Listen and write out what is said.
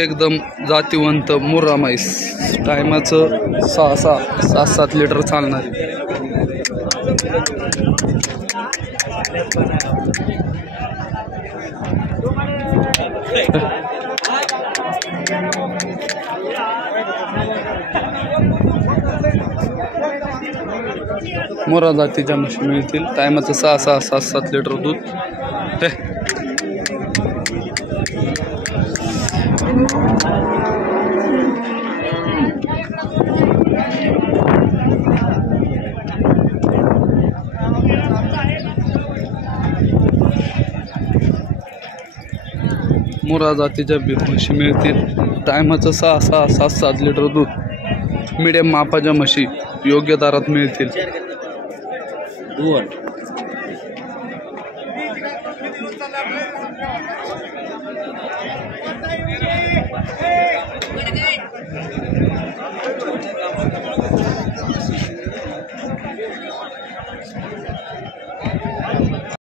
एकदम जातीवंत मुर्रा म्हैस, टायमाचं 6-7 लिटर चालणारी. मुर्रा जातीच्या म्हशी मिळतील. टायमाचं 6-7 लिटर दूध. मुर्रा जातीच्या म्हशी मिळतील. टायमाचं 6-7 लिटर दूध. मिडियम मापाच्या म्हशी योग्य दरात मिळतील.